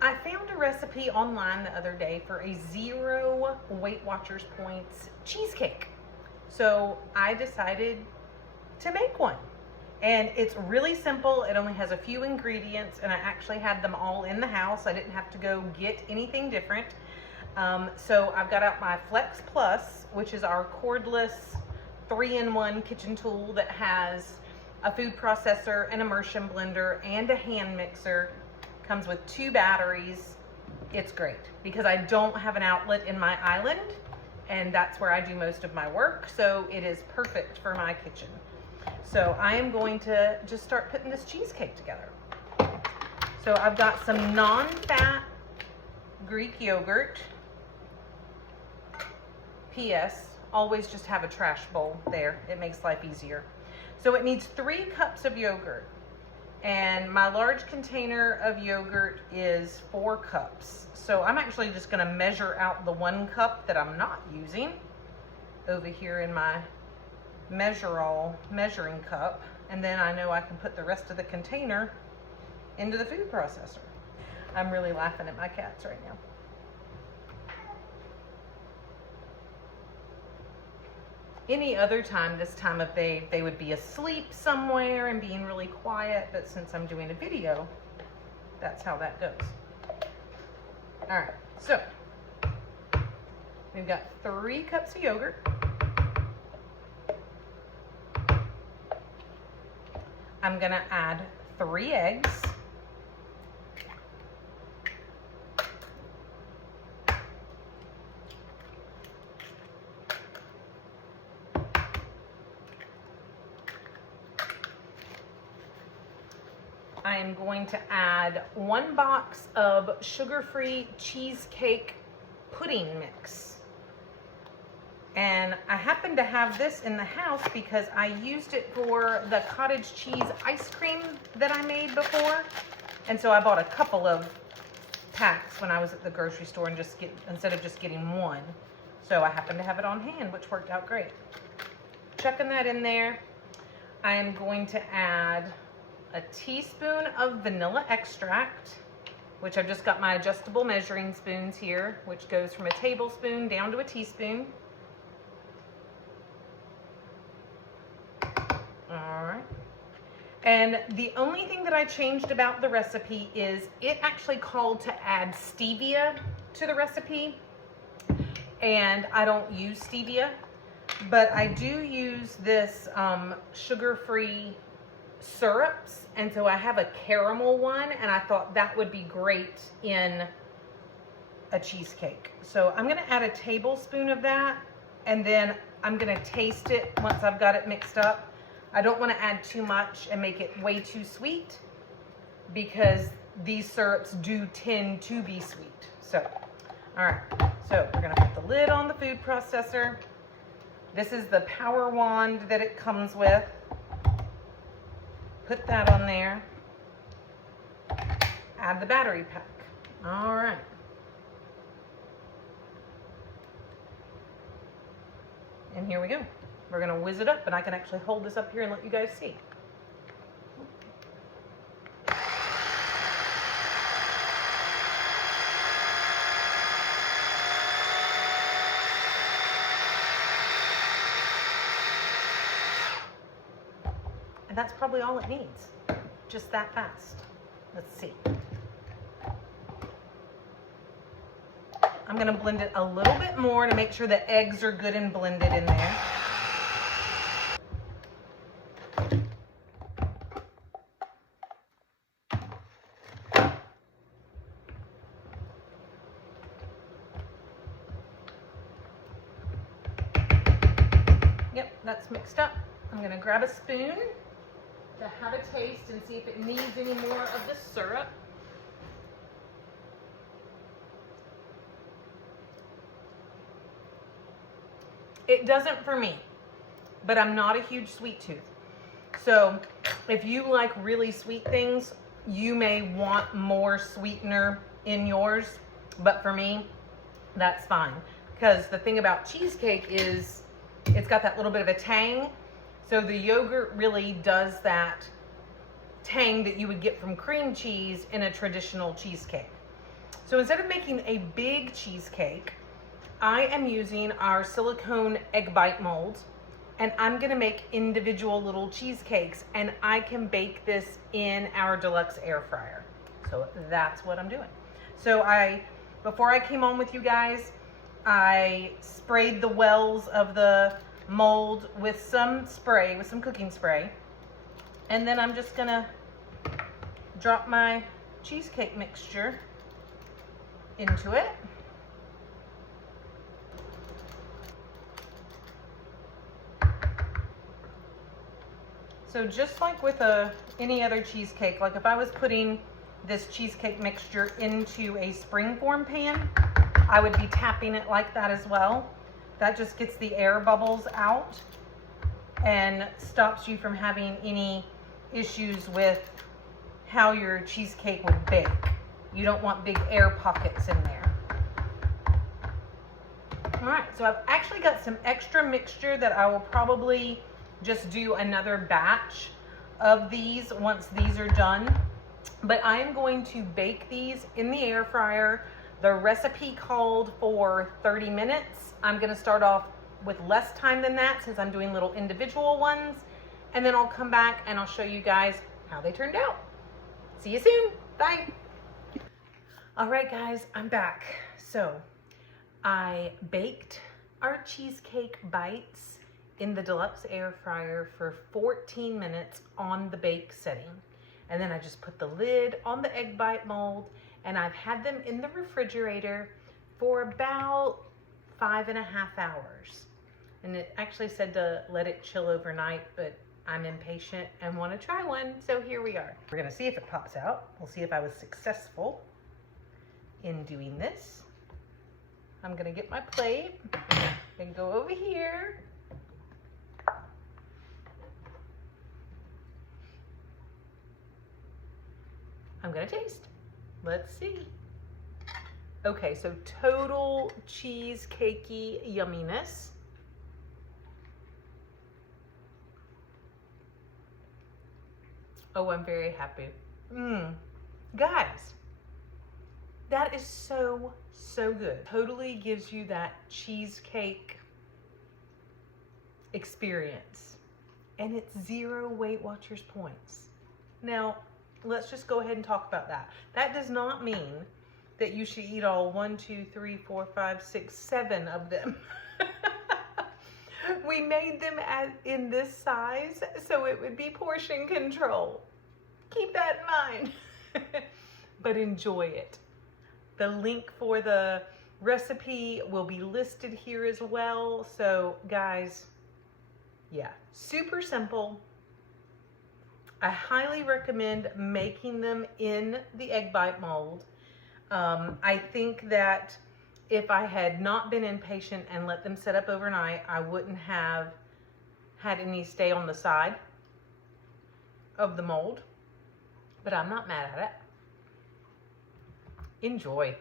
I found a recipe online the other day for a 0 Weight Watchers points cheesecake. So I decided to make one. And it's really simple. It only has a few ingredients, and I actually had them all in the house. I didn't have to go get anything different. So I've got out my Flex Plus, which is our cordless 3-in-1 kitchen tool that has a food processor, an immersion blender, and a hand mixer. Comes with 2 batteries. It's great because I don't have an outlet in my island, and that's where I do most of my work. So it is perfect for my kitchen. So I am going to just start putting this cheesecake together. So I've got some non-fat Greek yogurt. P.S. Always just have a trash bowl there. It makes life easier. So it needs 3 cups of yogurt. And my large container of yogurt is 4 cups. So I'm actually just going to measure out the 1 cup that I'm not using over here in my measuring cup. And then I know I can put the rest of the container into the food processor. I'm really laughing at my cats right now. Any other time this time of day, they would be asleep somewhere and being really quiet, but since I'm doing a video, that's how that goes. All right, so we've got 3 cups of yogurt. I'm gonna add 3 eggs. I am going to add 1 box of sugar-free cheesecake pudding mix. And I happen to have this in the house because I used it for the cottage cheese ice cream that I made before. And so I bought a couple of packs when I was at the grocery store and instead of just getting 1. So I happen to have it on hand, which worked out great. Chucking that in there, I am going to add a teaspoon of vanilla extract, which I've just got my adjustable measuring spoons here, which goes from a tablespoon down to a teaspoon. All right. And the only thing that I changed about the recipe is it actually called to add stevia to the recipe. And I don't use stevia, but I do use this sugar-free syrups, and so I have a caramel one, and I thought that would be great in a cheesecake. So I'm going to add a tablespoon of that, and then I'm going to taste it once I've got it mixed up. I don't want to add too much and make it way too sweet because these syrups do tend to be sweet. So, all right, so we're going to put the lid on the food processor. This is the power wand that it comes with. Put that on there. Add the battery pack. All right. And here we go. We're going to whiz it up, and I can actually hold this up here and let you guys see. And that's probably all it needs. Just that fast. Let's see. I'm going to blend it a little bit more to make sure the eggs are good and blended in there. Yep, that's mixed up. I'm going to grab a spoon to have a taste and see if it needs any more of the syrup. It doesn't for me, but I'm not a huge sweet tooth. So if you like really sweet things, you may want more sweetener in yours, but for me, that's fine. Because the thing about cheesecake is it's got that little bit of a tang. So the yogurt really does that tang that you would get from cream cheese in a traditional cheesecake. So instead of making a big cheesecake, I am using our silicone egg bite mold, and I'm gonna make individual little cheesecakes, and I can bake this in our deluxe air fryer. So that's what I'm doing. So before I came on with you guys, I sprayed the wells of the mold with some cooking spray. And then I'm just gonna drop my cheesecake mixture into it. So just like with any other cheesecake, like if I was putting this cheesecake mixture into a springform pan, I would be tapping it like that as well. That just gets the air bubbles out and stops you from having any issues with how your cheesecake would bake. You don't want big air pockets in there. All right, so I've actually got some extra mixture that I will probably just do another batch of these once these are done. But I am going to bake these in the air fryer. The recipe called for 30 minutes. I'm gonna start off with less time than that since I'm doing little individual ones. And then I'll come back and I'll show you guys how they turned out. See you soon, bye. All right guys, I'm back. So I baked our cheesecake bites in the deluxe air fryer for 14 minutes on the bake setting. And then I just put the lid on the egg bite mold, and I've had them in the refrigerator for about 5.5 hours. And it actually said to let it chill overnight, but I'm impatient and want to try one, so here we are. We're gonna see if it pops out. We'll see if I was successful in doing this. I'm gonna get my plate and go over here. I'm gonna taste. Let's see. Okay, so total cheesecakey yumminess. Oh, I'm very happy. Guys, that is so, so good. Totally gives you that cheesecake experience. And it's 0 Weight Watchers points. Now, let's just go ahead and talk about that. That does not mean that you should eat all 1, 2, 3, 4, 5, 6, 7 of them. We made them in this size so it would be portion control. Keep that in mind. But enjoy it. The link for the recipe will be listed here as well. So guys, yeah, super simple. I highly recommend making them in the egg bite mold. I think that if I had not been impatient and let them set up overnight, I wouldn't have had any stay on the side of the mold, but I'm not mad at it. Enjoy.